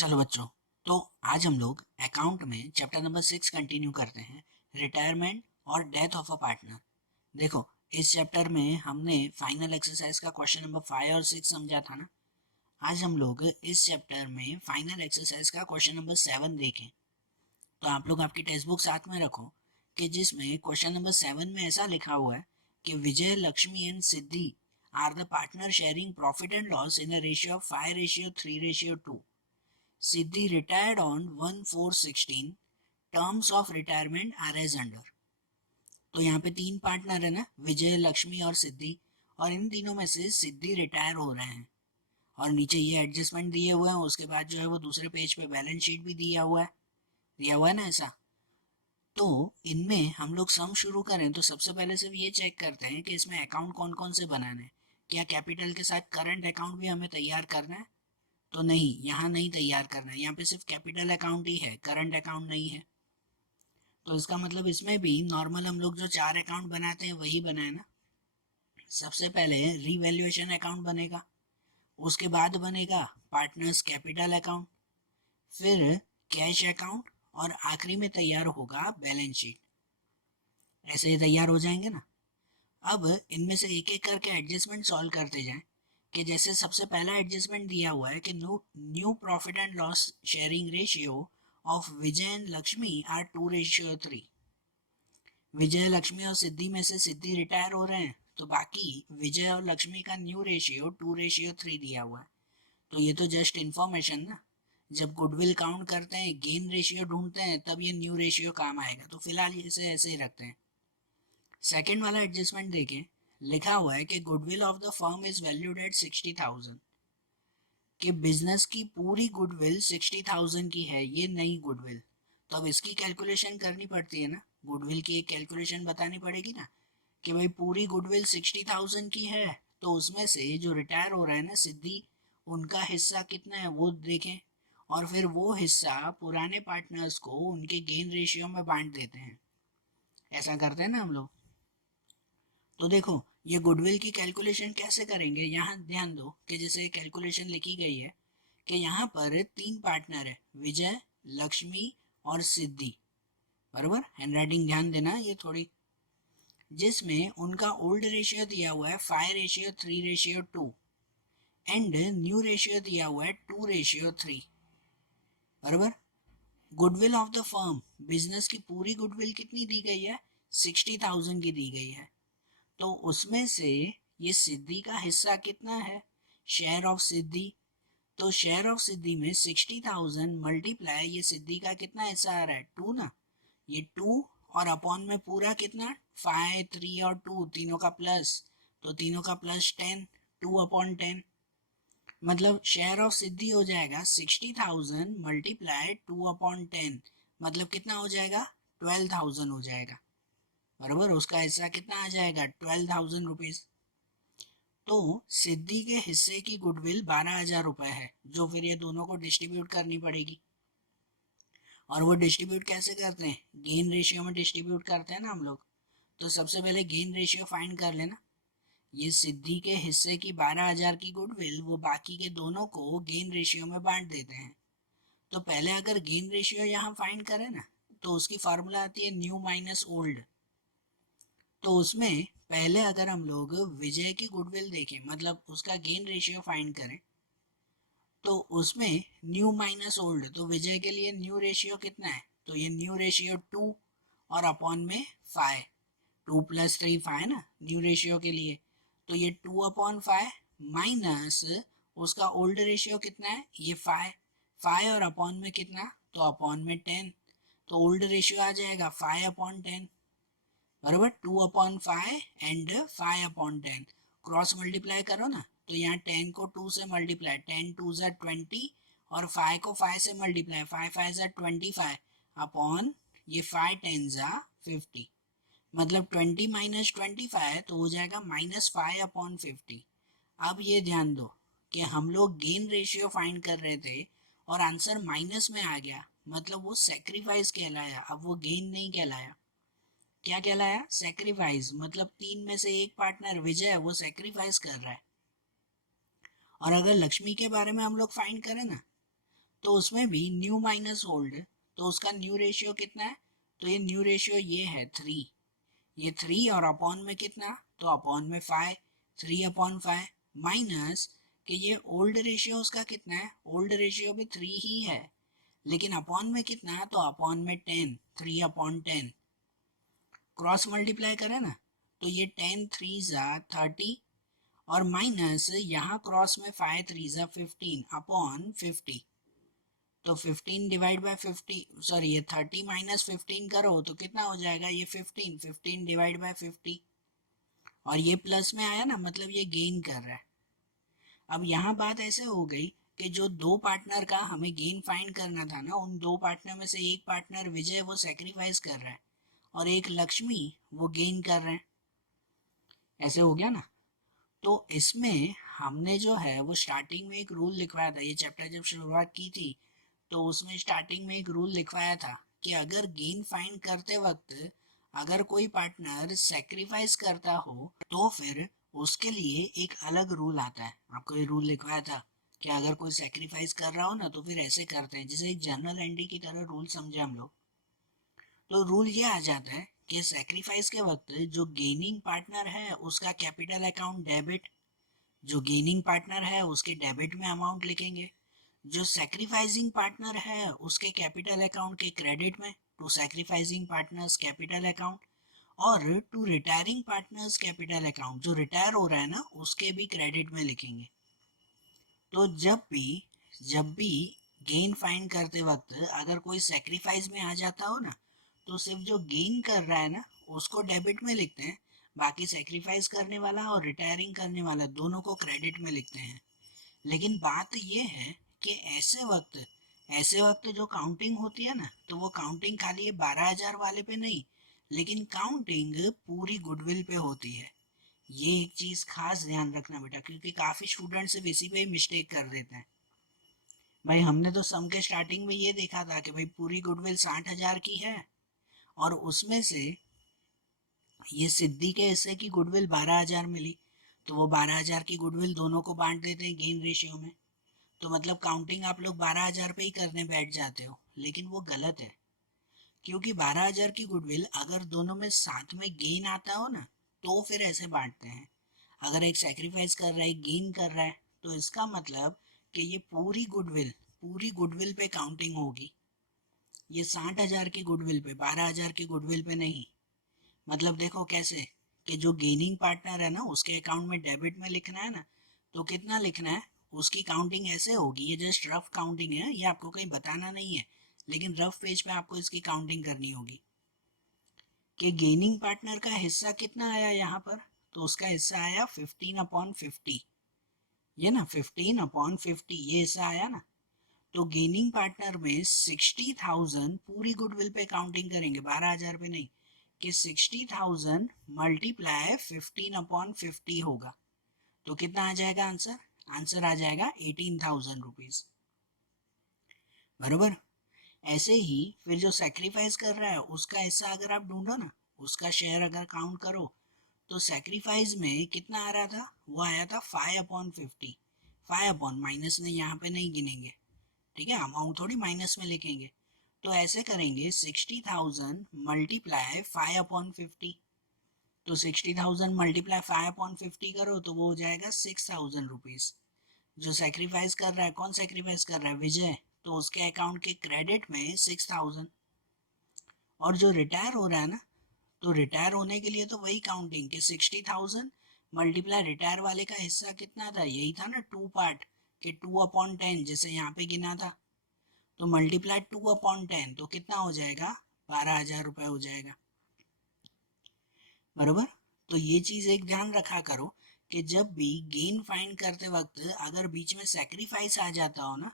चलो बच्चों, तो आज हम लोग अकाउंट में चैप्टर नंबर 6 कंटिन्यू करते हैं, रिटायरमेंट और डेथ ऑफ अ पार्टनर। देखो, इस चैप्टर में हमने फाइनल एक्सरसाइज का क्वेश्चन नंबर 5 और 6 समझा था ना। आज हम लोग इस चैप्टर में फाइनल एक्सरसाइज का क्वेश्चन नंबर 7 देखें। तो आप लोग आपकी टेक्स्ट बुक साथ में रखो कि जिसमें क्वेश्चन नंबर 7 में ऐसा लिखा हुआ है कि Vijay, Lakshmi and Siddhi are the partner sharing profit and loss in a ratio of 5:3:2। Siddhi retired on 1/4/16. Terms of retirement are as under. तो यहाँ पे तीन पार्टनर है ना, विजय, लक्ष्मी और सिद्धि, और इन तीनों में से सिद्धि रिटायर हो रहे हैं और नीचे ये एडजस्टमेंट दिए हुए हैं। उसके बाद जो है वो दूसरे पेज पे बैलेंस शीट भी दिया हुआ है ना ऐसा। तो इनमें हम लोग सम शुरू करें तो सबसे पहले सिर्फ ये चेक करते हैं कि इसमें अकाउंट कौन कौन से बनाने हैं। क्या कैपिटल के साथ करंट अकाउंट भी हमें तैयार करना है? तो नहीं, यहाँ नहीं तैयार करना है, यहाँ पे सिर्फ कैपिटल अकाउंट ही है, करंट अकाउंट नहीं है। तो इसका मतलब इसमें भी नॉर्मल हम लोग जो चार अकाउंट बनाते हैं वही बनाए ना। सबसे पहले रीवैल्यूएशन अकाउंट बनेगा, उसके बाद बनेगा पार्टनर्स कैपिटल अकाउंट, फिर कैश अकाउंट, और आखिरी में तैयार होगा बैलेंस शीट। ऐसे ही तैयार हो जाएंगे ना। अब इनमें से एक एक करके एडजस्टमेंट सॉल्व करते जाएं कि जैसे सबसे पहला एडजस्टमेंट दिया हुआ है कि new profit and loss sharing ratio of Vijay and Lakshmi are 2:3। Vijay, Lakshmi और सिद्धि में से सिद्धि रिटायर हो रहे हैं, तो बाकी विजय और लक्ष्मी का न्यू रेशियो 2:3 दिया हुआ है। तो ये तो जस्ट इन्फॉर्मेशन ना। जब गुडविल काउंट करते हैं, गेन रेशियो ढूंढते हैं, तब ये न्यू रेशियो काम आएगा। तो फिलहाल इसे ऐसे ही रखते हैं। सेकेंड वाला एडजस्टमेंट देखें, लिखा हुआ है कि goodwill of the firm is valued at 60,000। कि बिजनेस की पूरी गुडविल 60,000 की है, ये नई गुडविल। तो अब इसकी कैलकुलेशन करनी पड़ती है ना, गुडविल की एक कैलकुलेशन बतानी पड़ेगी ना कि भाई पूरी गुडविल 60,000 की है, तो उसमें से जो रिटायर हो रहा है ना सिद्धि, उनका हिस्सा कितना है वो देखें, और फिर वो हिस्सा पुराने पार्टनर्स को उनके गेन रेशियो में बांट देते हैं। ऐसा करते हैं ना हम लोग। तो देखो, ये गुडविल की कैलकुलेशन कैसे करेंगे, यहाँ ध्यान दो कि जैसे कैलकुलेशन लिखी गई है कि यहाँ पर तीन पार्टनर है, विजय, लक्ष्मी और सिद्धि। बराबर, हैंडराइटिंग ध्यान देना ये थोड़ी। जिसमें उनका ओल्ड रेशियो दिया हुआ है 5:3:2 एंड न्यू रेशियो दिया हुआ है 2:3। बराबर। Goodwill of the firm, business की पूरी गुडविल कितनी दी गई है? 60,000 की दी गई है। तो उसमें से ये सिद्धि का हिस्सा कितना है? शेयर ऑफ सिद्धि। तो शेयर ऑफ सिद्धि में 60,000 मल्टीप्लाई ये सिद्धि का कितना हिस्सा आ रहा है? 2 ना। ये 2 और अपॉन में पूरा कितना? 5, 3 और 2 तीनों का प्लस, तो तीनों का प्लस 10, 2/10। मतलब शेयर ऑफ सिद्धि हो जाएगा 60,000 मल्टीप्लाई 2/10, मतलब कितना हो जाएगा? 12,000 हो जाएगा। बराबर, उसका हिस्सा कितना आ जाएगा? 12,000 रुपीज। तो सिद्धि के हिस्से की गुडविल 12,000 रुपए है, जो फिर ये दोनों को डिस्ट्रीब्यूट करनी पड़ेगी। और वो डिस्ट्रीब्यूट कैसे करते हैं? गेन रेशियो में डिस्ट्रीब्यूट करते हैं ना हम लोग। तो सबसे पहले गेन रेशियो फाइंड कर लेना। ये सिद्धि के हिस्से की 12,000 की गुडविल वो बाकी के दोनों को गेन रेशियो में बांट देते हैं। तो पहले अगर गेन रेशियो यहाँ फाइंड करें ना, तो उसकी फार्मूला आती है न्यू माइनस ओल्ड। तो उसमें पहले अगर हम लोग विजय की गुडविल देखें, मतलब उसका गेन रेशियो फाइंड करें, तो उसमें न्यू माइनस ओल्ड, तो विजय के लिए न्यू रेशियो कितना है? तो ये न्यू रेशियो 2 और अपॉन में 5, 2+3 5 ना न्यू रेशियो के लिए। तो ये 2/5 माइनस उसका ओल्ड रेशियो कितना है? ये 5, 5 और अपॉन में कितना? तो अपॉन में 10। तो ओल्ड रेशियो आ जाएगा 5/10। बराबर, 2/5 एंड 5/10 क्रॉस मल्टीप्लाई करो ना, तो यहाँ 10 को 2 से मल्टीप्लाई, 10 2 ज़ा 20, और 5 को 5 से मल्टीप्लाई, 5 5 ज़ा 25 अपॉन ये 5 10 ज़ा 50। मतलब 20 माइनस 25 तो हो जाएगा -5/50। अब ये ध्यान दो कि हम लोग गेन रेशियो फाइंड कर रहे थे और आंसर माइनस में आ गया, मतलब वो सेक्रीफाइस कहलाया, अब वो गेन नहीं कहलाया। क्या कहलाया? सेक्रीफाइस। मतलब तीन में से एक पार्टनर विजय वो सेक्रीफाइस कर रहा है। और अगर लक्ष्मी के बारे में हम लोग फाइंड करें ना, तो उसमें भी न्यू माइनस ओल्ड, तो उसका न्यू रेशियो कितना है, तो ये न्यू रेशियो ये है 3, ये 3 और अपॉन में कितना, तो अपॉन में 5, 3/5 माइनस कि ये ओल्ड रेशियो उसका कितना है, ओल्ड रेशियो भी 3 ही है, लेकिन अपॉन में कितना, तो अपॉन में 10, 3/10, क्रॉस मल्टीप्लाई करें ना, तो ये 10 3 जा 30 और माइनस यहाँ क्रॉस में 5 3 जा 15 अपॉन 50, तो 15 डिवाइड बाय 50, सॉरी ये 30 माइनस 15 करो तो कितना हो जाएगा, ये 15, 15 डिवाइड बाय 50 और ये प्लस में आया ना, मतलब ये गेन कर रहा है। अब यहाँ बात ऐसे हो गई कि जो दो पार्टनर का हमें गेन फाइंड करना था ना, उन दो पार्टनर में से एक पार्टनर विजय वो सेक्रीफाइस कर रहा है और एक लक्ष्मी वो गेन कर रहे हैं, ऐसे हो गया ना। तो इसमें हमने जो है वो स्टार्टिंग में एक रूल लिखवाया था, ये चैप्टर जब शुरुआत की थी तो उसमें स्टार्टिंग में एक रूल लिखवाया था कि अगर गेन फाइंड करते वक्त अगर कोई पार्टनर सेक्रीफाइस करता हो तो फिर उसके लिए एक अलग रूल आता है। आपको ये रूल लिखवाया था कि अगर कोई सेक्रीफाइस कर रहा हो ना तो फिर ऐसे करते हैं, जैसे एक जर्नल एंट्री की तरह रूल समझे हम लोग। तो रूल ये आ जाता है कि सेक्रीफाइस के वक्त जो गेनिंग पार्टनर है उसका कैपिटल अकाउंट डेबिट, जो गेनिंग पार्टनर है उसके डेबिट में अमाउंट लिखेंगे, जो सेक्रीफाइसिंग पार्टनर है उसके कैपिटल अकाउंट के क्रेडिट में, to sacrificing partners capital account, और to retiring partners capital account, जो रिटायर हो रहा है ना उसके भी क्रेडिट में लिखेंगे। तो जब भी गेन फाइंड करते वक्त अगर कोई सेक्रीफाइस में आ जाता हो ना तो सिर्फ जो गेन कर रहा है ना उसको डेबिट में लिखते हैं, बाकी सेक्रीफाइस करने वाला और रिटायरिंग करने वाला दोनों को क्रेडिट में लिखते हैं। लेकिन बात ये है कि ऐसे वक्त जो काउंटिंग होती है ना तो वो काउंटिंग खाली 12,000 वाले पे नहीं, लेकिन काउंटिंग पूरी गुडविल पे होती है। ये एक चीज खास ध्यान रखना बेटा, क्योंकि काफी स्टूडेंट्स इसी पे ही मिस्टेक कर देते हैं। भाई हमने तो सम के स्टार्टिंग में ये देखा था कि भाई पूरी गुडविल 60,000 की है और उसमें से ये सिद्धि के हिस्से की गुडविल 12,000 मिली, तो वो 12,000 की गुडविल दोनों को बांट देते हैं गेन रेशियो में। तो मतलब काउंटिंग आप लोग 12,000 पे ही करने बैठ जाते हो, लेकिन वो गलत है। क्योंकि 12,000 की गुडविल अगर दोनों में साथ में गेन आता हो ना तो फिर ऐसे बांटते हैं। अगर एक सेक्रीफाइस कर रहा है एक गेन कर रहा है तो इसका मतलब कि ये पूरी गुडविल पे काउंटिंग होगी, ये 60,000 की गुडविल पे, 12,000 की गुडविल पे नहीं। मतलब देखो कैसे, कि जो गेनिंग पार्टनर है ना उसके अकाउंट में डेबिट में लिखना है ना, तो कितना लिखना है, उसकी काउंटिंग ऐसे होगी, ये जस्ट रफ काउंटिंग है, ये आपको कहीं बताना नहीं है, लेकिन रफ पेज पे आपको इसकी काउंटिंग करनी होगी कि गेनिंग पार्टनर का हिस्सा कितना आया यहाँ पर, तो उसका हिस्सा आया 15/50, ये ना 15/50 ये हिस्सा आया ना। तो गेनिंग पार्टनर में 60,000 पूरी गुडविल पे काउंटिंग करेंगे, 12,000 पे नहीं, कि 60,000 मल्टीप्लाई 15/50 होगा, तो कितना आ जाएगा आंसर, आंसर आ जाएगा 18,000 रुपीज, बरोबर। ऐसे ही फिर जो सेक्रीफाइस कर रहा है उसका हिस्सा अगर आप ढूंढो ना, उसका शेयर अगर काउंट करो तो सेक्रीफाइस में कितना आ रहा था, वो आया था 5/50, 5 माइनस में यहाँ पे नहीं गिनेंगे, ठीक है, अमाउंट थोड़ी माइनस में लिखेंगे। तो ऐसे करेंगे 60,000 मल्टीप्लाई 5/50, तो 60,000 मल्टीप्लाई 5/50 करो तो वो हो जाएगा 6,000 रुपीज। जो सेक्रीफाइस कर रहा है, कौन सेक्रीफाइस कर रहा है, विजय, तो उसके अकाउंट के क्रेडिट में 6,000। और जो रिटायर हो रहा है ना, तो रिटायर होने के लिए तो वही काउंटिंग कि 60,000 मल्टीप्लाई रिटायर वाले का हिस्सा कितना था, यही था ना 2 पार्ट, कि 2/10 जैसे यहाँ पे गिना था, तो मल्टीप्लाई 2/10 तो कितना हो जाएगा, 12,000 रुपये हो जाएगा, बरोबर। तो ये चीज एक ध्यान रखा करो कि जब भी गेन फाइंड करते वक्त अगर बीच में सेक्रीफाइस आ जाता हो ना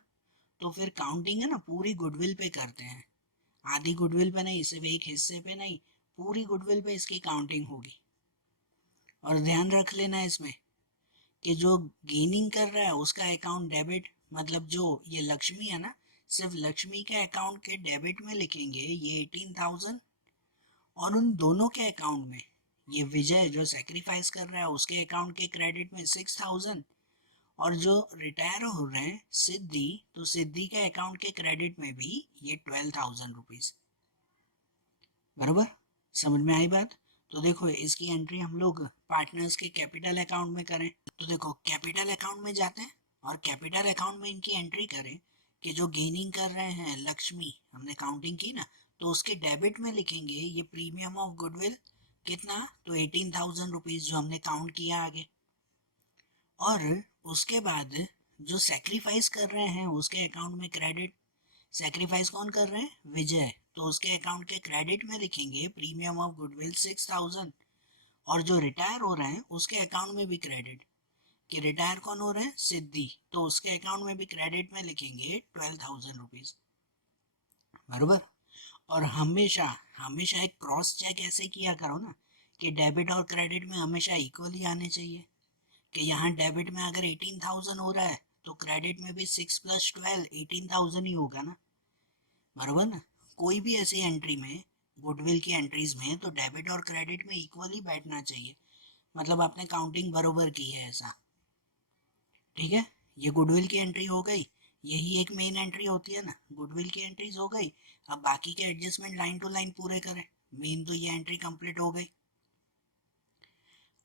तो फिर काउंटिंग है ना पूरी गुडविल पे करते हैं, आधी गुडविल पे नहीं, सिर्फ एक हिस्से पे नहीं, पूरी गुडविल पे इसकी काउंटिंग होगी। और ध्यान रख लेना इसमें कि जो गेनिंग कर रहा है उसका अकाउंट डेबिट, मतलब जो ये लक्ष्मी है ना, सिर्फ लक्ष्मी के अकाउंट के डेबिट में लिखेंगे ये 18,000, और उन दोनों के अकाउंट में ये विजय जो सेक्रीफाइस कर रहा है उसके अकाउंट के क्रेडिट में 6,000, और जो रिटायर हो रहे हैं सिद्धि, तो सिद्धि के अकाउंट के क्रेडिट में भी ये 12,000 रुपीज। बराबर, समझ में आई बात? तो देखो इसकी एंट्री हम लोग पार्टनर्स के कैपिटल अकाउंट में करें। तो देखो कैपिटल अकाउंट में जाते हैं और कैपिटल अकाउंट में इनकी एंट्री करें कि जो गेनिंग कर रहे हैं लक्ष्मी, हमने काउंटिंग की ना, तो उसके डेबिट में लिखेंगे ये प्रीमियम ऑफ गुडविल कितना, तो 18,000 रुपीज जो हमने काउंट किया आगे। और उसके बाद जो सेक्रीफाइस कर रहे हैं उसके अकाउंट में क्रेडिट, सेक्रीफाइस कौन कर रहे हैं, विजय, तो उसके अकाउंट के क्रेडिट में लिखेंगे प्रीमियम ऑफ गुडविल 6,000। और जो रिटायर हो रहे हैं उसके अकाउंट में भी क्रेडिट, कि रिटायर कौन हो रहे हैं, सिद्धि, तो उसके अकाउंट में भी क्रेडिट में लिखेंगे 12,000 रुपीज। बरोबर। और हमेशा हमेशा एक क्रॉस चेक ऐसे किया करो ना कि डेबिट और क्रेडिट में हमेशा इक्वली आने चाहिए, कि यहाँ डेबिट में अगर 18,000 हो रहा है तो क्रेडिट में भी 6 + 12 18,000 ही होगा ना। बराबर ना, कोई भी ऐसी एंट्री में, गुडविल की एंट्रीज में, तो डेबिट और क्रेडिट में इक्वली बैठना चाहिए, मतलब आपने काउंटिंग बरोबर की है ऐसा। ठीक है, ये गुडविल की एंट्री हो गई, यही एक मेन एंट्री होती है ना, गुडविल की एंट्रीज हो गई। अब बाकी के एडजस्टमेंट लाइन टू लाइन पूरे करें, मेन तो ये एंट्री कंप्लीट हो गई।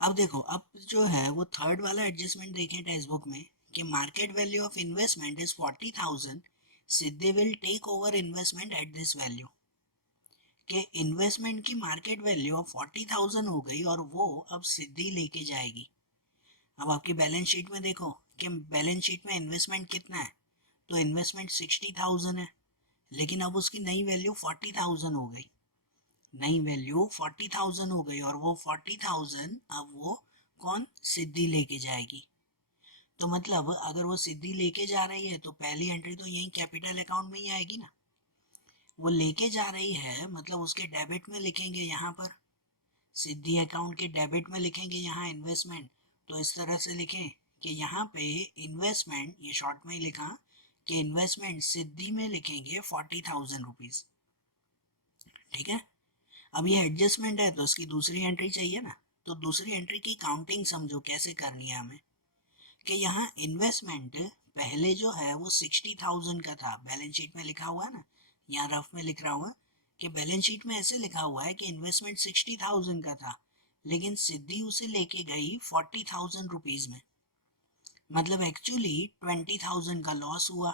अब देखो, अब जो है वो थर्ड वाला एडजस्टमेंट देखें टेक्स्ट बुक में कि market value of investment is 40,000, Siddhi will take over investment at this value, कि इन्वेस्टमेंट की मार्केट वैल्यू अब 40,000 हो गई और वो अब सिद्धि लेके जाएगी। अब आपकी बैलेंस शीट में देखो कि बैलेंस शीट में इन्वेस्टमेंट कितना है, तो इन्वेस्टमेंट 60,000 है, लेकिन अब उसकी नई वैल्यू 40,000 हो गई, नई वैल्यू 40,000 हो गई, और वो 40,000 अब वो कौन, सिद्धि लेके जाएगी। तो मतलब अगर वो सिद्धि लेके जा रही है तो पहली एंट्री तो यही कैपिटल अकाउंट में ही आएगी ना, वो लेके जा रही है मतलब उसके डेबिट में लिखेंगे यहाँ पर, सिद्धि अकाउंट के डेबिट में लिखेंगे यहाँ इन्वेस्टमेंट, तो इस तरह से लिखें कि यहाँ पे इन्वेस्टमेंट, ये शॉर्ट में ही लिखा कि इन्वेस्टमेंट सिद्धि में लिखेंगे 40,000 रुपीज। ठीक है, अब ये एडजस्टमेंट है तो उसकी दूसरी एंट्री चाहिए ना, तो दूसरी एंट्री की काउंटिंग समझो कैसे करनी है हमें, कि यहाँ इन्वेस्टमेंट पहले जो है वो 60,000 का था, बैलेंस शीट में लिखा हुआ है ना, यहाँ रफ में लिख रहा हुआ कि बैलेंस शीट में ऐसे लिखा हुआ है कि इन्वेस्टमेंट 60,000 का था, लेकिन सिद्धि उसे लेके गई 40,000 रुपीज में, मतलब एक्चुअली 20,000 का लॉस हुआ।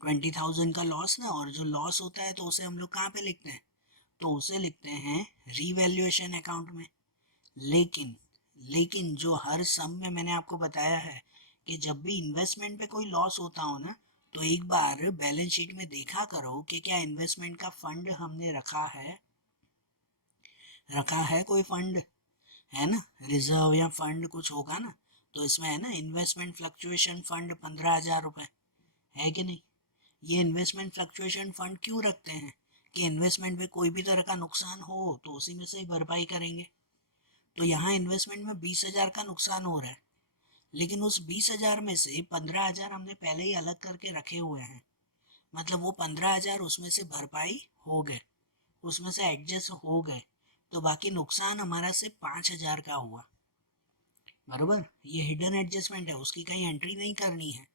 20,000 का लॉस ना, और जो लॉस होता है तो उसे हम लोग कहाँ पे लिखते हैं, तो उसे लिखते हैं रीवैल्यूएशन अकाउंट में। लेकिन लेकिन जो हर सम में मैंने आपको बताया है कि जब भी इन्वेस्टमेंट पे कोई लॉस होता हो ना, तो एक बार बैलेंस शीट में देखा करो कि क्या इन्वेस्टमेंट का फंड हमने रखा है कोई फंड, है ना, रिजर्व या फंड कुछ होगा ना, तो इसमें है ना इन्वेस्टमेंट फ्लक्चुएशन फंड 15,000 रुपए, है कि नहीं। ये इन्वेस्टमेंट फ्लक्चुएशन फंड क्यों रखते हैं, कि इन्वेस्टमेंट में कोई भी तरह का नुकसान हो तो उसी में से ही भरपाई करेंगे। तो यहाँ इन्वेस्टमेंट में 20,000 का नुकसान हो रहा है, लेकिन उस 20,000 में से 15,000 हमने पहले ही अलग करके रखे हुए हैं, मतलब वो 15,000 उसमें से भरपाई हो गए, उसमें से एडजस्ट हो गए, तो बाकी नुकसान हमारा सिर्फ 5,000 का हुआ। बरोबर, ये हिडन एडजस्टमेंट है, उसकी कहीं एंट्री नहीं करनी है।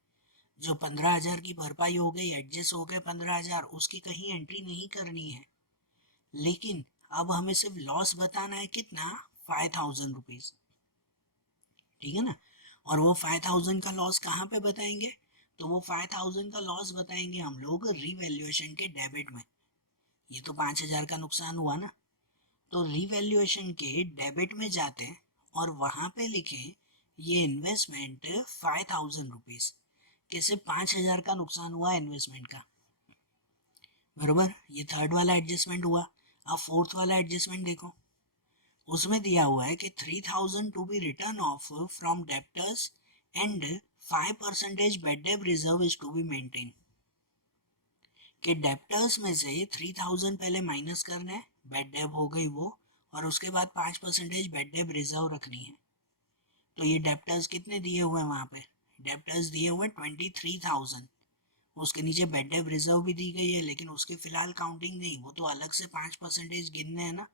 जो 15,000 की भरपाई हो गई, एडजस्ट हो गए 15,000, उसकी कहीं एंट्री नहीं करनी है। लेकिन अब हमें सिर्फ लॉस बताना है कितना, 5,000 रुपीज। ठीक है ना, और वो 5,000 का लॉस कहाँ पे बताएंगे, तो वो 5,000 का लॉस बताएंगे हम लोग रिवैल्यूएशन के डेबिट में। ये तो 5,000 का नुकसान हुआ ना, तो रिवैल्यूएशन के डेबिट में जाते हैं और वहां पे लिखें ये इन्वेस्टमेंट 5,000 रुपीज, कि सिर्फ 5,000 का नुकसान हुआ इन्वेस्टमेंट का। बरोबर, ये थर्ड वाला एडजस्टमेंट हुआ। अब फोर्थ वाला एडजस्टमेंट देखो, उसमें दिया हुआ है कि 3,000 to be written off from debtors and 5% bad debt reserve is to be maintain, कि डेप्टर्स में से 3,000 पहले माइनस करना है, बेड डेब हो गई वो, और उसके बाद 5% बेड डेब रिजर्व रखनी है। तो ये डेप्टर्स कितने दिए हुए हैं वहां पे, डेप्टर्स दिए हुए 23,000, उसके नीचे बेड डेब रिजर्व भी दी गई है, लेकिन उसकी फिलहाल काउंटिंग नहीं, वो तो अलग से 5% गिनने हैं ना।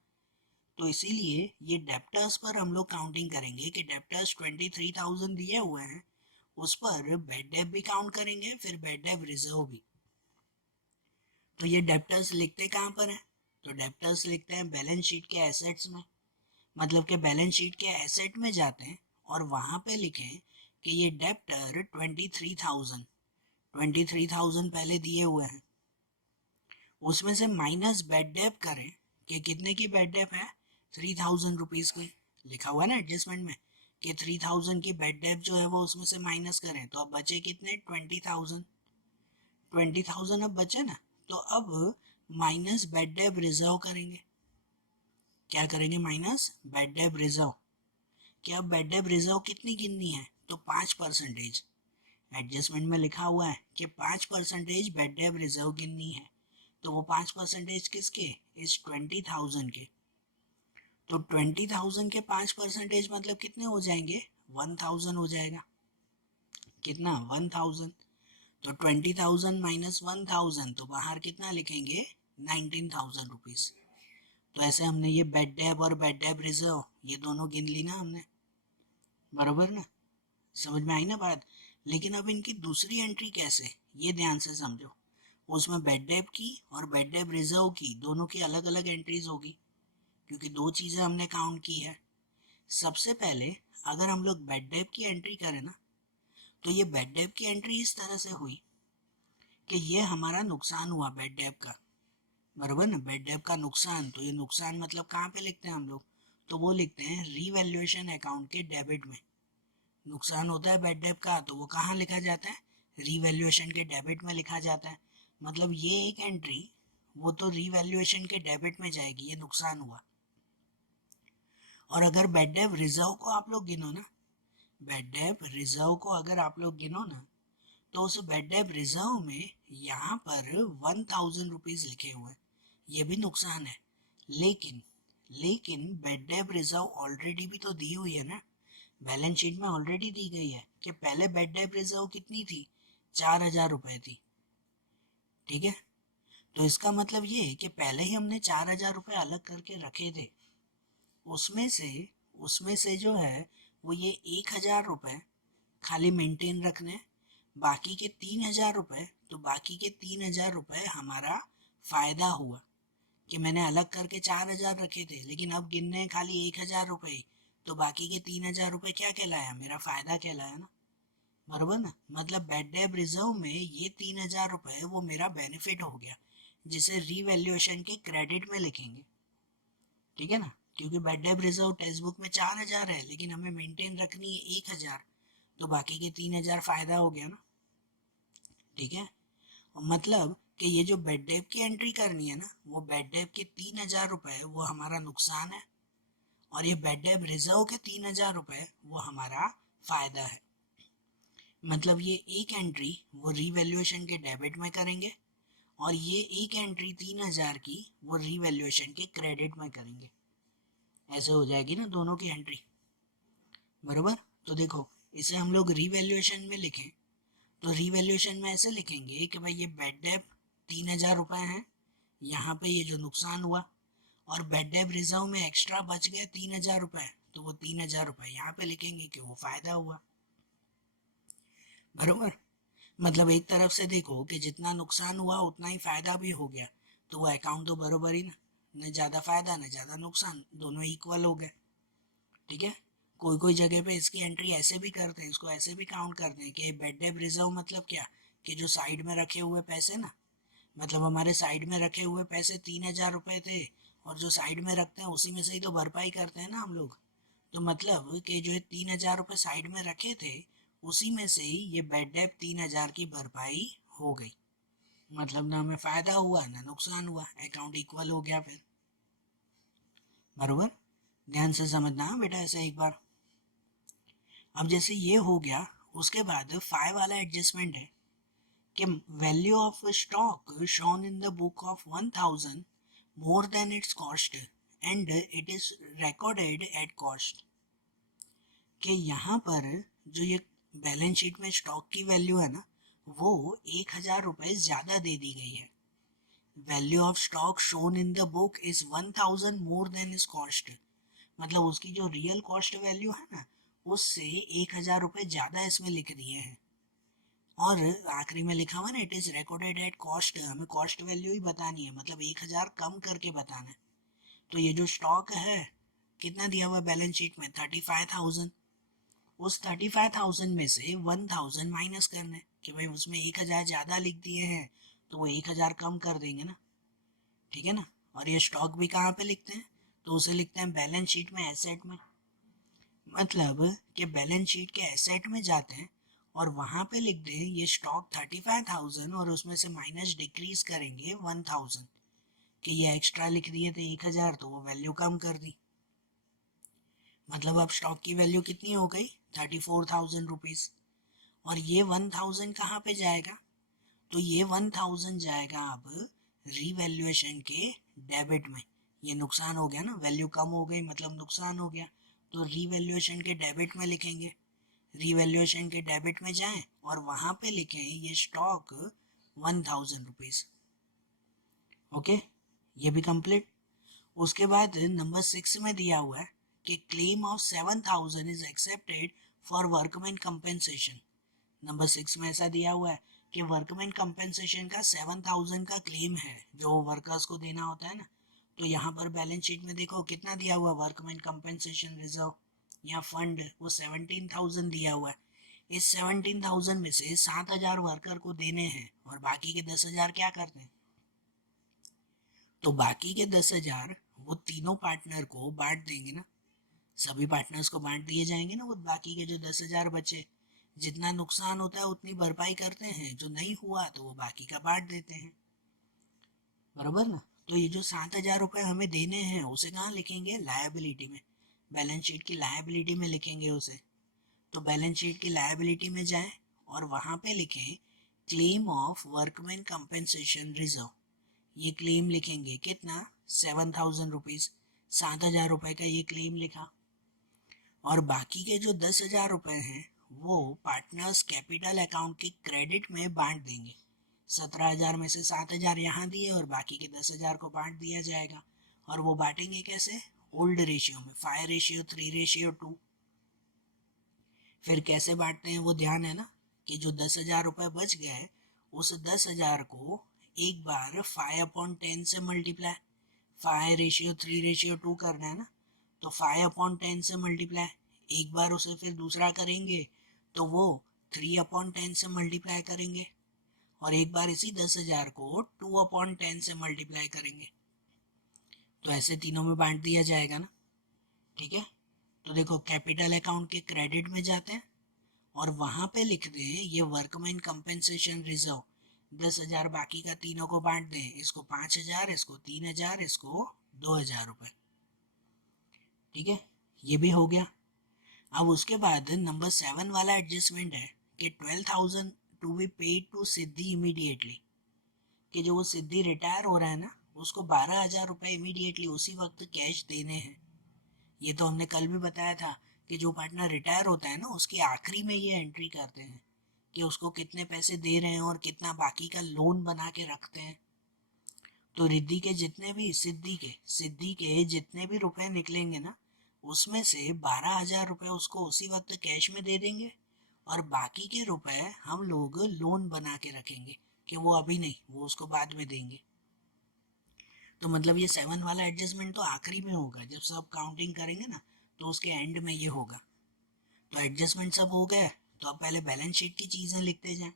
तो इसीलिए ये डेप्टर्स पर हम लोग काउंटिंग करेंगे कि डेप्टर्स 23,000 दिए हुए हैं, उस पर बैड डेट भी काउंट करेंगे, फिर बैड डेट रिजर्व भी। तो ये डेप्टर्स लिखते कहाँ पर है? तो डेप्टर्स लिखते हैं बैलेंस शीट के एसेट्स में। मतलब कि बैलेंस शीट के एसेट में जाते हैं और वहां पे लिखें कि ये डेप्टर 23,000 पहले दिए हुए हैं, उसमें से माइनस बैड डेप करें कि कितने की बैड डेप है, 3,000 रुपीज की। लिखा हुआ है ना एडजस्टमेंट में कि 3,000 की बैड डेप जो है वो उसमें से माइनस करें, तो अब बचे कितने, 20,000 अब बचे ना। तो अब माइनस बैड डेप रिजर्व करेंगे। क्या करेंगे, माइनस बैड डेप रिजर्व। क्या बैड डेप रिजर्व कितनी गिननी है, तो 5%। एडजस्टमेंट में लिखा हुआ है कि 5% बैड डेप रिजर्व गिननी है। तो वो 5% किसके, इस 20,000 के। तो 20,000 के 5% मतलब कितने हो जाएंगे, 1,000 हो जाएगा। कितना, 1,000। तो 20,000 माइनस 1,000, तो बाहर कितना लिखेंगे, 19,000 रुपीज। तो ऐसे हमने ये बेड डेप और बेड डेप रिजर्व ये दोनों गिन ली ना हमने, बराबर ना, समझ में आई ना बात। लेकिन अब इनकी दूसरी एंट्री कैसे, ये ध्यान से समझो। उसमें बेड डेप की और बेड डेप रिजर्व की दोनों की अलग अलग एंट्रीज होगी, क्योंकि दो चीजें हमने काउंट की है। सबसे पहले अगर हम लोग बेड डेप की एंट्री करें ना, तो ये बेड डेप की एंट्री इस तरह से हुई कि ये हमारा नुकसान हुआ बेड डेप का, बराबर ना, बेड डेप का नुकसान। तो ये नुकसान मतलब कहाँ पे लिखते हैं हम लोग, तो वो लिखते हैं रीवैल्यूएशन अकाउंट के डेबिट में। नुकसान होता है बेड डेप का, तो वो कहाँ लिखा जाता है, रीवैल्यूएशन के डेबिट में लिखा जाता है। मतलब ये एक एंट्री वो तो रीवैल्यूएशन के डेबिट में जाएगी, ये नुकसान हुआ। और अगर बेड डेप रिजर्व को आप लोग गिनो ना, बेड डेप रिजर्व को अगर आप लोग गिनो ना, तो उस बेड डेप रिजर्व में यहाँ पर 1,000 रुपीज लिखे हुए हैं, ये भी नुकसान है। लेकिन लेकिन बेड डेप रिजर्व ऑलरेडी भी तो दी हुई है ना, बैलेंस शीट में ऑलरेडी दी गई है कि पहले बेड डेप रिजर्व कितनी थी, 4,000 रुपए थी। ठीक है, तो इसका मतलब ये है कि पहले ही हमने 4,000 रुपए अलग करके रखे थे। उसमें से उसमें से जो है वो ये 1,000 रुपए खाली मेंटेन रखने, बाकी के 3,000 रुपए, तो बाकी के 3,000 रुपए हमारा फायदा हुआ कि मैंने अलग करके 4,000 रखे थे, लेकिन अब गिनने खाली 1,000 रुपए, तो बाकी के 3,000 रुपए क्या कहलाया, मेरा फायदा कहलाया ना, बराबर ना। मतलब बेड डेप रिजर्व में ये 3,000 रुपए वो मेरा बेनिफिट हो गया, जिसे रीवैल्यूएशन के क्रेडिट में लिखेंगे। ठीक है ना, क्योंकि bad debt reserve text book में 4,000 है, लेकिन हमें मेंटेन रखनी है 1,000, तो बाकी के 3,000 फायदा हो गया ना। ठीक है, मतलब कि ये जो बेड डेप की एंट्री करनी है ना, वो बेड डेप के 3,000 रुपए वो हमारा नुकसान है, और ये बेड डेप रिजर्व के 3,000 रुपए वो हमारा फायदा है। मतलब ये एक एंट्री वो रीवैल्यूएशन के डेबिट में करेंगे, और ये एक एंट्री 3,000 की वो रीवैल्यूएशन के क्रेडिट में करेंगे। ऐसे हो जाएगी ना दोनों की एंट्री, बराबर। तो देखो, इसे हम लोग रीवैल्यूएशन में लिखें, तो रीवैल्यूएशन में ऐसे लिखेंगे कि भाई ये बेड डेप 3,000 रुपए हैं, यहाँ पे ये जो नुकसान हुआ, और बेड डेप रिजर्व में एक्स्ट्रा बच गया 3,000 रुपए, तो वो 3,000 रुपए यहाँ पे लिखेंगे कि वो फायदा हुआ, बरोबर। मतलब एक तरफ से देखो कि जितना नुकसान हुआ उतना ही फायदा भी हो गया, तो वो अकाउंट तो बरोबर ही ना, न ज्यादा फायदा न ज्यादा नुकसान, दोनों इक्वल हो गए। ठीक है, कोई कोई जगह पे इसकी एंट्री ऐसे भी करते हैं, इसको ऐसे भी काउंट करते हैं कि बेड डेप रिजर्व मतलब क्या, कि जो साइड में रखे हुए पैसे ना, मतलब हमारे साइड में रखे हुए पैसे 3,000 रुपए थे, और जो साइड में रखते हैं उसी में से ही तो भरपाई करते हैं ना हम लोग। तो मतलब कि जो 3,000 रुपए साइड में रखे थे, उसी में से ही ये बेड डेप 3,000 की भरपाई हो गई। मतलब ना हमें फायदा हुआ ना नुकसान हुआ, अकाउंट इक्वल हो गया फिर, बरोबर। ध्यान से समझना बेटा ऐसे एक बार। अब जैसे ये हो गया, उसके बाद 5 वाला एडजस्टमेंट है कि value of stock shown in the book of 1,000 more than it's cost and it is recorded at cost. कि यहाँ पर जो ये बैलेंस शीट में स्टॉक की वैल्यू है ना, वो 1,000 रुपए ज्यादा दे दी गई है। Value of stock shown in the book is 1,000 more than is cost. मतलब उसकी जो रियल कॉस्ट वैल्यू है ना, उससे 1,000 रुपये ज़्यादा इसमें लिख दिए हैं। और आखिरी में लिखा हुआ ना it is recorded at cost, हमें कॉस्ट वैल्यू ही बतानी है, मतलब 1,000 कम करके बताना है। तो ये जो स्टॉक है कितना दिया हुआ है बैलेंस शीट में, 35,000। उस 35,000 में से 1,000 माइनस करना है कि भाई उसमें 1,000 ज़्यादा लिख दिए हैं तो वो 1,000 कम कर देंगे ना, ठीक है ना। और ये स्टॉक भी कहाँ पे लिखते हैं, तो उसे लिखते हैं बैलेंस शीट में एसेट में। मतलब कि बैलेंस शीट के एसेट में जाते हैं और वहाँ पे लिख दें ये स्टॉक 35,000 और उसमें से माइनस डिक्रीज करेंगे 1,000, कि ये एक्स्ट्रा लिख दिए थे 1,000 तो वो वैल्यू कम कर दी। मतलब अब स्टॉक की वैल्यू कितनी हो गई, 34,000 रुपीज़। और ये 1,000 कहाँ पे जाएगा, तो ये 1,000 जाएगा अब रीवैल्यूएशन के डेबिट में। ये नुकसान हो गया ना, वैल्यू कम हो गई मतलब नुकसान हो गया, तो रीवैल्यूएशन के डेबिट में लिखेंगे। रीवैल्यूएशन के डेबिट में जाएं और वहाँ पे लिखें ये स्टॉक 1,000 रुपीज़। ओके, ये भी कंप्लीट। उसके बाद नंबर 6 में दिया हुआ है कि claim of 7,000 is accepted for workman compensation. Number 6 में ऐसा दिया हुआ है कि वर्कमैन कंपेंसेशन का 7,000 का क्लेम है जो वर्कर्स को देना होता है ना। तो यहाँ पर बैलेंस शीट में देखो कितना दिया हुआ वर्कमैन कंपेंसेशन रिजर्व या फंड, वो 17,000 दिया हुआ है। इस 17,000 में से 7,000 वर्कर को देने हैं और बाकी के 10,000 क्या करते हैं, तो बाकी के 10,000 वो तीनों पार्टनर को बांट देंगे ना, सभी पार्टनर्स को बांट दिए जाएंगे ना। वो बाकी के जो 10,000 बचे, जितना नुकसान होता है उतनी भरपाई करते हैं, जो नहीं हुआ तो वो बाकी का बांट देते हैं, बराबर ना। तो ये जो 7,000 रुपये हमें देने हैं उसे कहाँ लिखेंगे, लायबिलिटी में, बैलेंस शीट की लायबिलिटी में लिखेंगे उसे। तो बैलेंस शीट की लायबिलिटी में जाएं और वहाँ पे लिखें claim of workman compensation reserve. ये क्लेम लिखेंगे कितना, 7,000 रुपीज़, 7,000 रुपये का ये क्लेम लिखा। और बाकी के जो 10,000 रुपये हैं वो पार्टनर्स कैपिटल अकाउंट के क्रेडिट में बांट देंगे। 17,000 में से 7,000 यहाँ दिए और बाकी के 10,000 को बांट दिया जाएगा। और वो बांटेंगे कैसे, ओल्ड रेशियो में, 5:3:2। फिर कैसे बांटते हैं वो ध्यान है ना, कि जो 10,000 रुपये बच गए उस 10,000 को एक बार 5/10 से मल्टीप्लाई, 5:3:2 करना है ना, तो 5/10 से मल्टीप्लाई, एक बार उसे फिर दूसरा करेंगे तो वो 3/10 से मल्टीप्लाई करेंगे, और एक बार इसी 10,000 को 2/10 से मल्टीप्लाई करेंगे। तो ऐसे तीनों में बांट दिया जाएगा ना, ठीक है। तो देखो कैपिटल अकाउंट के क्रेडिट में जाते हैं और वहां पे लिख दें ये वर्कमैन कंपेंसेशन रिजर्व, 10,000 बाकी का तीनों को बांट दें, इसको 5,000, इसको 3,000, इसको 2,000 रुपये, ठीक है। ये भी हो गया। अब उसके बाद नंबर 7 वाला एडजस्टमेंट है कि 12,000 to be paid to Siddhi immediately, कि जो वो सिद्धि रिटायर हो रहा है ना उसको 12,000 रुपये इमीडिएटली उसी वक्त कैश देने हैं। ये तो हमने कल भी बताया था कि जो पार्टनर रिटायर होता है ना उसके आखिरी में ये एंट्री करते हैं कि उसको कितने पैसे दे रहे हैं और कितना बाकी का लोन बना के रखते हैं। तो रिद्धि के जितने भी सिद्धि के जितने भी रुपए निकलेंगे ना उसमें से 12,000 रुपये उसको उसी वक्त कैश में दे देंगे और बाकी के रुपए हम लोग लोन बना के रखेंगे कि वो अभी नहीं, वो उसको बाद में देंगे। तो मतलब ये 7 वाला एडजस्टमेंट तो आखिरी में होगा, जब सब काउंटिंग करेंगे ना तो उसके एंड में ये होगा। तो एडजस्टमेंट सब हो गया, तो अब पहले बैलेंस शीट की चीज़ें लिखते जाएं।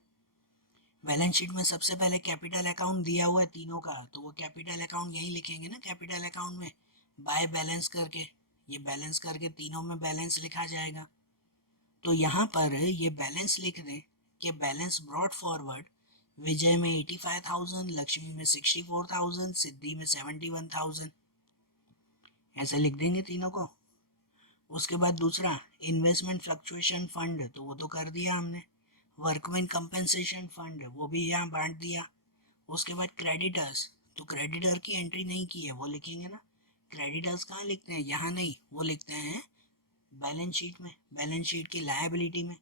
बैलेंस शीट में सबसे पहले कैपिटल अकाउंट दिया हुआ है तीनों का, तो वो कैपिटल अकाउंट यहीं लिखेंगे ना, कैपिटल अकाउंट में बाय बैलेंस करके, ये बैलेंस करके तीनों में बैलेंस लिखा जाएगा। तो यहाँ पर ये बैलेंस लिख दें कि बैलेंस ब्रॉड फॉरवर्ड, विजय में 85,000, लक्ष्मी में 64,000, सिद्धि में 71,000, ऐसे लिख देंगे तीनों को। उसके बाद दूसरा इन्वेस्टमेंट फ्लक्चुएशन फंड, तो वो तो कर दिया हमने। वर्कमैन कंपेंसेशन फंड वो भी यहाँ बांट दिया। उसके बाद क्रेडिटर्स, तो क्रेडिटर की एंट्री नहीं की है वो लिखेंगे ना। क्रेडिटर्स कहाँ लिखते हैं, यहाँ नहीं, वो लिखते हैं बैलेंस शीट में, बैलेंस शीट की लायबिलिटी में।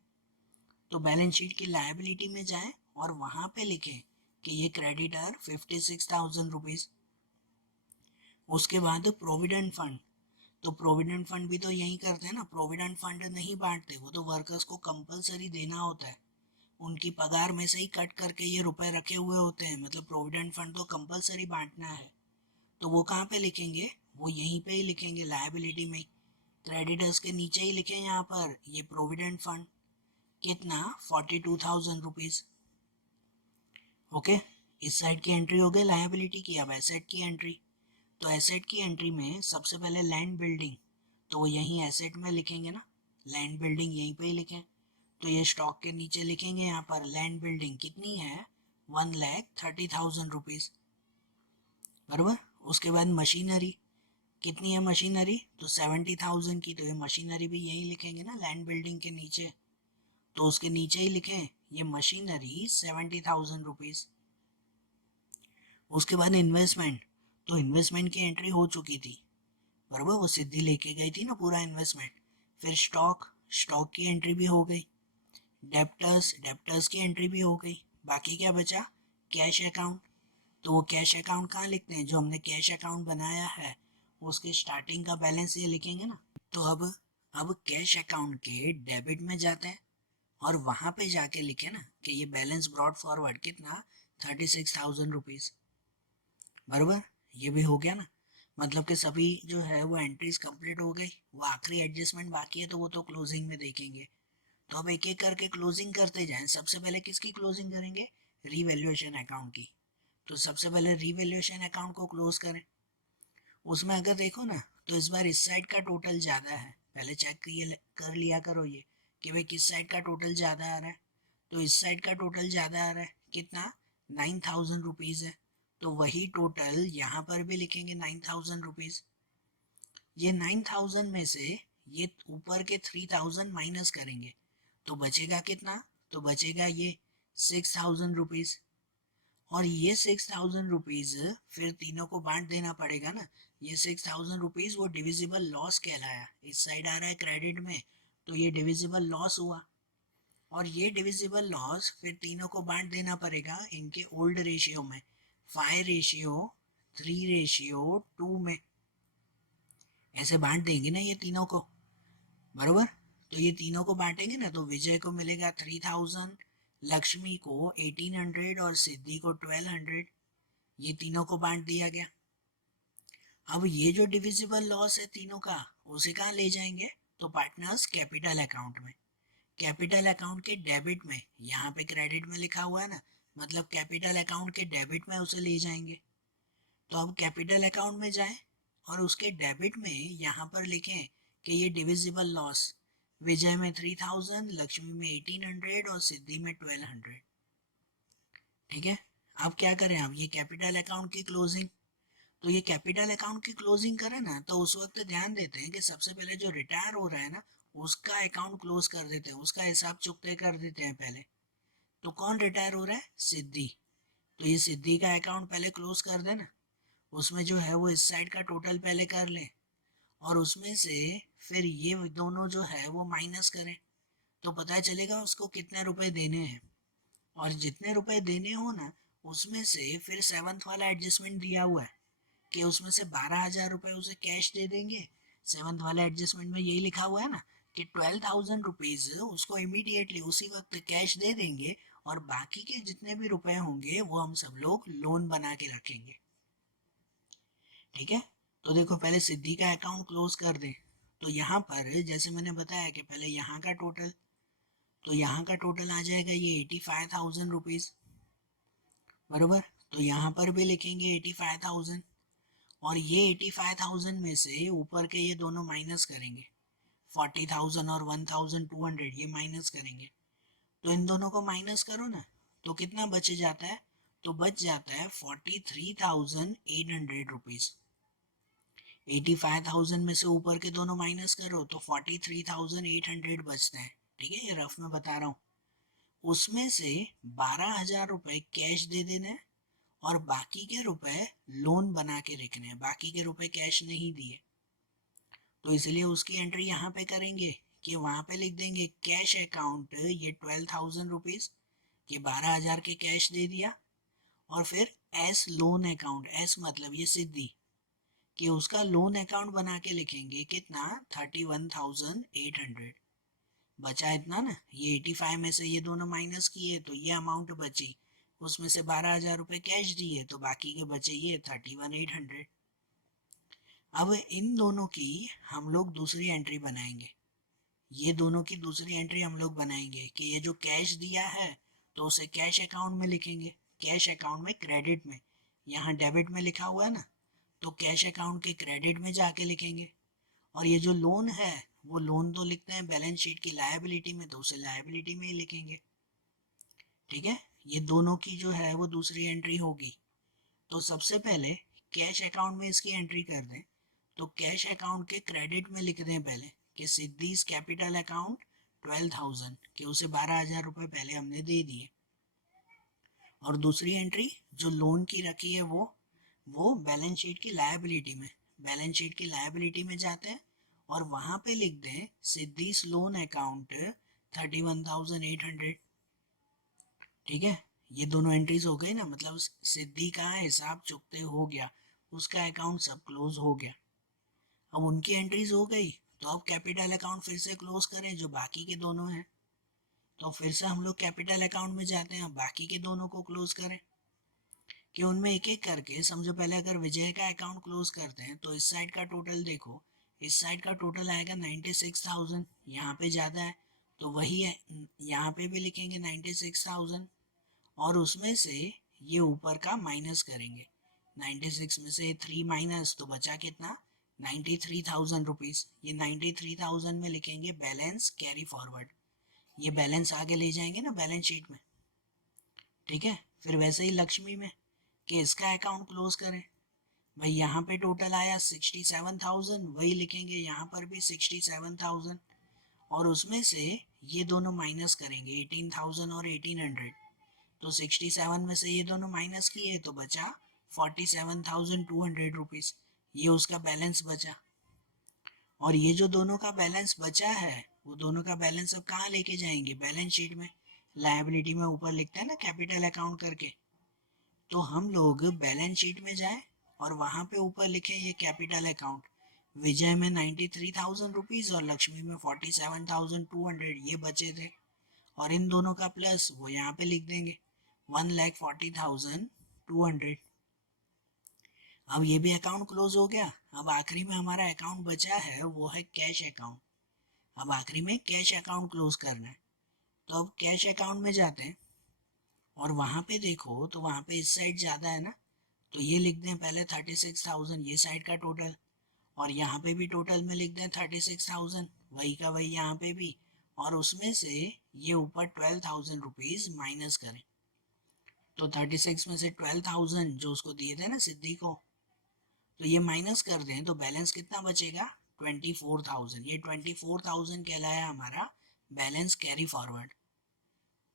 तो बैलेंस शीट की लायबिलिटी में जाएं और वहाँ पे लिखें कि ये क्रेडिटर 56,000 रुपीज़। उसके बाद प्रोविडेंट फंड, तो प्रोविडेंट फंड भी तो यही करते हैं ना, प्रोविडेंट फंड नहीं बांटते, वो तो वर्कर्स को कंपलसरी देना होता है, उनकी पगार में से ही कट करके ये रुपए रखे हुए होते हैं, मतलब प्रोविडेंट फंड तो कंपलसरी बांटना है। तो वो कहाँ पे लिखेंगे, वो यहीं पे ही लिखेंगे, लायबिलिटी में, क्रेडिटर्स के नीचे ही लिखे यहाँ पर ये प्रोविडेंट फंड, कितना 42,000 रुपीज। ओके, इस साइड की एंट्री हो गई लायबिलिटी की। अब एसेट की एंट्री, तो एसेट की एंट्री में सबसे पहले लैंड बिल्डिंग, तो वो यहीं एसेट में लिखेंगे ना, लैंड बिल्डिंग यहीं पे ही लिखें। तो ये स्टॉक के नीचे लिखेंगे यहाँ पर लैंड बिल्डिंग कितनी है, 1,30,000 रुपीज, बराबर। उसके बाद मशीनरी कितनी है, मशीनरी तो 70,000 की, तो ये मशीनरी भी यही लिखेंगे ना लैंड बिल्डिंग के नीचे, तो उसके नीचे ही लिखें ये मशीनरी 70,000 रुपीज। उसके बाद इन्वेस्टमेंट, तो इन्वेस्टमेंट की एंट्री हो चुकी थी, बराबर, वो सिद्धि लेके गई थी ना पूरा इन्वेस्टमेंट। फिर स्टॉक, स्टॉक की एंट्री भी हो गई। डेप्टर्स, डेप्टर्स की एंट्री भी हो गई। बाकी क्या बचा, कैश अकाउंट, तो वो कैश अकाउंट कहाँ लिखते हैं, जो हमने कैश अकाउंट बनाया है उसके स्टार्टिंग का बैलेंस ये लिखेंगे ना। तो अब कैश अकाउंट के डेबिट में जाते हैं और वहां पे जाके लिखे ना कि ये बैलेंस ब्रॉड फॉरवर्ड कितना, 36,000 रुपीज, बराबर। ये भी हो गया ना, मतलब कि सभी जो है वो एंट्रीज कंप्लीट हो गई, वो आखिरी एडजस्टमेंट बाकी है तो वो तो क्लोजिंग में देखेंगे। तो अब एक एक करके क्लोजिंग करते जाएं। सबसे पहले किसकी क्लोजिंग करेंगे, रीवैल्यूएशन अकाउंट की। तो सबसे पहले रीवैल्यूएशन अकाउंट को क्लोज करें। उसमें अगर देखो ना तो इस बार इस साइड का टोटल ज़्यादा है, पहले चेक कर लिया करो ये कि भाई किस साइड का टोटल ज़्यादा आ रहा है। तो इस साइड का टोटल ज़्यादा आ रहा है, कितना, 9,000 रुपीज़ है। तो वही टोटल यहाँ पर भी लिखेंगे 9,000 रुपीज़। ये 9,000 में से ये ऊपर के 3,000 माइनस करेंगे तो बचेगा कितना, तो बचेगा ये 6,000 रुपीज़। और ये 6,000 रुपीज़ फिर तीनों को बांट देना पड़ेगा ना। ये 6,000 रुपीज़ वो डिविजिबल लॉस कहलाया, इस साइड आ रहा है क्रेडिट में, तो ये डिविजिबल लॉस हुआ। और ये डिविजिबल लॉस फिर तीनों को बांट देना पड़ेगा इनके ओल्ड रेशियो में, 5:3:2 में, ऐसे बांट देंगे ना ये तीनों को, बरोबर। तो ये तीनों को बांटेंगे ना तो विजय को मिलेगा 3,000, लक्ष्मी को 1,800 और सिद्धि को 1,200। ये तीनों को बांट दिया गया। अब ये जो डिविजिबल लॉस है तीनों का, उसे कहाँ ले जाएंगे, तो पार्टनर्स कैपिटल अकाउंट में। कैपिटल अकाउंट के डेबिट में, यहाँ पे क्रेडिट में लिखा हुआ है ना, मतलब कैपिटल अकाउंट के डेबिट में उसे ले जाएंगे। तो अब कैपिटल अकाउंट में जाएं और उसके डेबिट में यहाँ पर लिखें कि ये डिविजिबल लॉस, विजय में 3,000, लक्ष्मी में 1,800 और सिद्धि में 1,200। ठीक है, अब क्या करें, अब ये कैपिटल अकाउंट की क्लोजिंग। तो ये कैपिटल अकाउंट की क्लोजिंग करें ना तो उस वक्त ध्यान देते हैं कि सबसे पहले जो रिटायर हो रहा है ना उसका अकाउंट क्लोज कर देते हैं, उसका हिसाब चुकते कर देते हैं पहले। तो कौन रिटायर हो रहा है, सिद्धि। तो ये सिद्धि का अकाउंट पहले क्लोज कर देना, उसमें जो है वो इस साइड का टोटल पहले कर लें और उसमें से फिर ये दोनों जो है वो माइनस करें, तो पता चलेगा उसको कितने रुपए देने हैं। और जितने रुपए देने हो ना उसमें से फिर सेवंथ वाला एडजस्टमेंट दिया हुआ है कि उसमें से 12,000 रुपये उसे कैश दे देंगे। सेवंथ वाले एडजस्टमेंट में यही लिखा हुआ है ना कि 12,000 रुपीज उसको इमीडिएटली उसी वक्त कैश दे देंगे और बाकी के जितने भी रुपए होंगे वो हम सब लोग लोन बना के रखेंगे। ठीक है, तो देखो पहले सिद्धि का अकाउंट क्लोज कर दें। तो यहाँ पर जैसे मैंने बताया कि पहले यहाँ का टोटल, तो यहाँ का टोटल आ जाएगा ये 85,000 रुपीज, बरोबर। तो यहाँ पर भी लिखेंगे 85,000 और ये 85,000 में से ऊपर के ये दोनों माइनस करेंगे, 40,000 और 1,200 ये माइनस करेंगे। तो इन दोनों को माइनस करो ना तो कितना बच जाता है, तो बच जाता है 43,800 रुपीज। 85,000 में से ऊपर के दोनों माइनस करो तो 43,800 बचते हैं। ठीक है, ये रफ में बता रहा हूँ। उसमें से 12,000 रुपए कैश दे देना है और बाकी के रुपए लोन बना के रखने हैं, बाकी के रुपए कैश नहीं दिए। तो इसलिए उसकी एंट्री यहाँ पे करेंगे कि वहां पे लिख देंगे कैश अकाउंट, ये 12,000 रुपीज, ये 12,000 के कैश दे दिया। और फिर एस लोन अकाउंट, एस मतलब ये सिद्धि, कि उसका लोन अकाउंट बना के लिखेंगे कितना 31,800। बचा इतना ना, ये 85 में से ये दोनों माइनस किए तो ये अमाउंट बची, उसमें से 12,000 रुपये कैश दिए तो बाकी के बचे ये 31,800। अब इन दोनों की हम लोग दूसरी एंट्री बनाएंगे, ये दोनों की दूसरी एंट्री हम लोग बनाएंगे कि ये जो कैश दिया है तो उसे कैश अकाउंट में लिखेंगे, कैश अकाउंट में क्रेडिट में, यहाँ डेबिट में लिखा हुआ है ना, तो कैश अकाउंट के क्रेडिट में जाके लिखेंगे। और ये जो लोन है वो लोन तो लिखते हैं बैलेंस शीट की लायबिलिटी में, तो उसे लायबिलिटी में ही लिखेंगे। ठीक है, ये दोनों की जो है वो दूसरी एंट्री होगी। तो सबसे पहले कैश अकाउंट में इसकी एंट्री कर दें, तो कैश अकाउंट के क्रेडिट में लिख दें पहले कि सिद्धीज कैपिटल अकाउंट 12,000 कि उसे 12,000 रुपये पहले हमने दे दिए। और दूसरी एंट्री जो लोन की रखी है वो बैलेंस शीट की लायबिलिटी में, बैलेंस शीट की लायबिलिटी में जाते हैं और वहां पे लिख दें सिद्धीज लोन अकाउंट 31,800। ठीक है, ये दोनों एंट्रीज हो गई ना, मतलब सिद्धि का हिसाब चुकते हो गया, उसका अकाउंट सब क्लोज हो गया। अब उनकी एंट्रीज हो गई तो अब कैपिटल अकाउंट फिर से क्लोज करें जो बाकी के दोनों हैं, तो फिर से हम लोग कैपिटल अकाउंट में जाते हैं, बाकी के दोनों को क्लोज करें कि उनमें एक एक करके समझो। पहले अगर विजय का अकाउंट क्लोज करते हैं तो इस साइड का टोटल देखो, इस साइड का टोटल आएगा 96,000, यहाँ पे ज़्यादा है तो वही है, यहाँ पे भी लिखेंगे 96,000 और उसमें से ये ऊपर का माइनस करेंगे, 96 में से 3 माइनस तो बचा कितना 93,000 रुपीज़। ये 93,000 में लिखेंगे बैलेंस कैरी फॉरवर्ड, ये बैलेंस आगे ले जाएंगे ना बैलेंस शीट में। ठीक है, फिर वैसे ही लक्ष्मी में कि इसका अकाउंट क्लोज करें, भाई यहाँ पे टोटल आया 67,000, वही लिखेंगे यहाँ पर भी 67,000 और उसमें से ये दोनों माइनस करेंगे 18,000 और 1,800, तो 67 में से ये दोनों माइनस किए तो बचा 47,200 रुपीज़, ये उसका बैलेंस बचा। और ये जो दोनों का बैलेंस बचा है वो दोनों का बैलेंस अब कहाँ लेके जाएंगे, बैलेंस शीट में, लायबिलिटी में ऊपर लिखते हैं ना कैपिटल अकाउंट करके, तो हम लोग बैलेंस शीट में जाए और वहाँ पे ऊपर लिखे ये कैपिटल अकाउंट, विजय में 93,000 रुपीज़ और लक्ष्मी में 47,200 ये बचे थे, और इन दोनों का प्लस वो यहाँ पे लिख देंगे 1,40,200। अब ये भी अकाउंट क्लोज हो गया। अब आखिरी में हमारा अकाउंट बचा है वो है कैश अकाउंट, अब आखिरी में कैश अकाउंट क्लोज करना है, तो अब कैश अकाउंट में जाते हैं और वहाँ पे देखो तो वहाँ पे इस साइड ज़्यादा है ना, तो ये लिख दें पहले 36,000 ये साइड का टोटल, और यहाँ पे भी टोटल में लिख दें 36,000 वही का वही यहाँ पे भी, और उसमें से ये ऊपर 12,000 रुपीज़ माइनस करें, तो 36 में से 12,000 जो उसको दिए थे ना सिद्धि को, तो ये माइनस कर दें तो बैलेंस कितना बचेगा 24,000, ये 24,000 कहलाया हमारा बैलेंस कैरी फॉरवर्ड,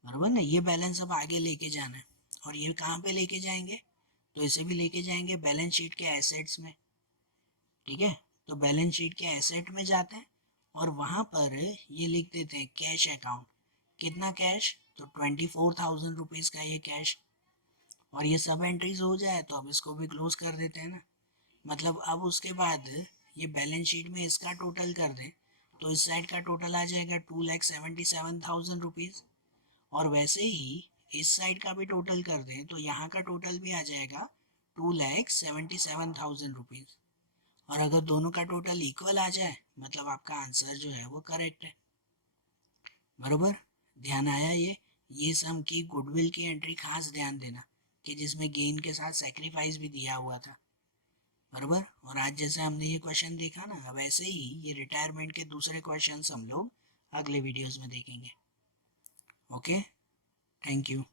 बराबर ना। ये बैलेंस अब आगे लेके जाना है, और ये कहाँ पे लेके जाएंगे, तो इसे भी लेके जाएंगे बैलेंस शीट के एसेट्स में। ठीक है, तो बैलेंस शीट के एसेट में जाते हैं और वहाँ पर ये लिख देते हैं कैश अकाउंट, कितना कैश, तो 24,000 रुपीज़ का ये कैश, और ये सब एंट्रीज हो जाए तो अब इसको भी क्लोज कर देते हैं ना। मतलब अब उसके बाद ये बैलेंस शीट में इसका टोटल कर दें तो इस साइड का टोटल आ जाएगा 2,77,000 रुपीज़, और वैसे ही इस साइड का भी टोटल कर दें तो यहाँ का टोटल भी आ जाएगा 2,77,000 रुपीज़, और अगर दोनों का टोटल इक्वल आ जाए मतलब आपका आंसर जो है वो करेक्ट है, बरोबर। ध्यान आया ये सम की गुडविल की एंट्री खास ध्यान देना कि जिसमें गेन के साथ सेक्रीफाइस भी दिया हुआ था, बरोबर। और आज जैसे हमने ये क्वेश्चन देखा ना, वैसे ही ये रिटायरमेंट के दूसरे क्वेश्चंस हम लोग अगले वीडियोस में देखेंगे। Okay, thank you.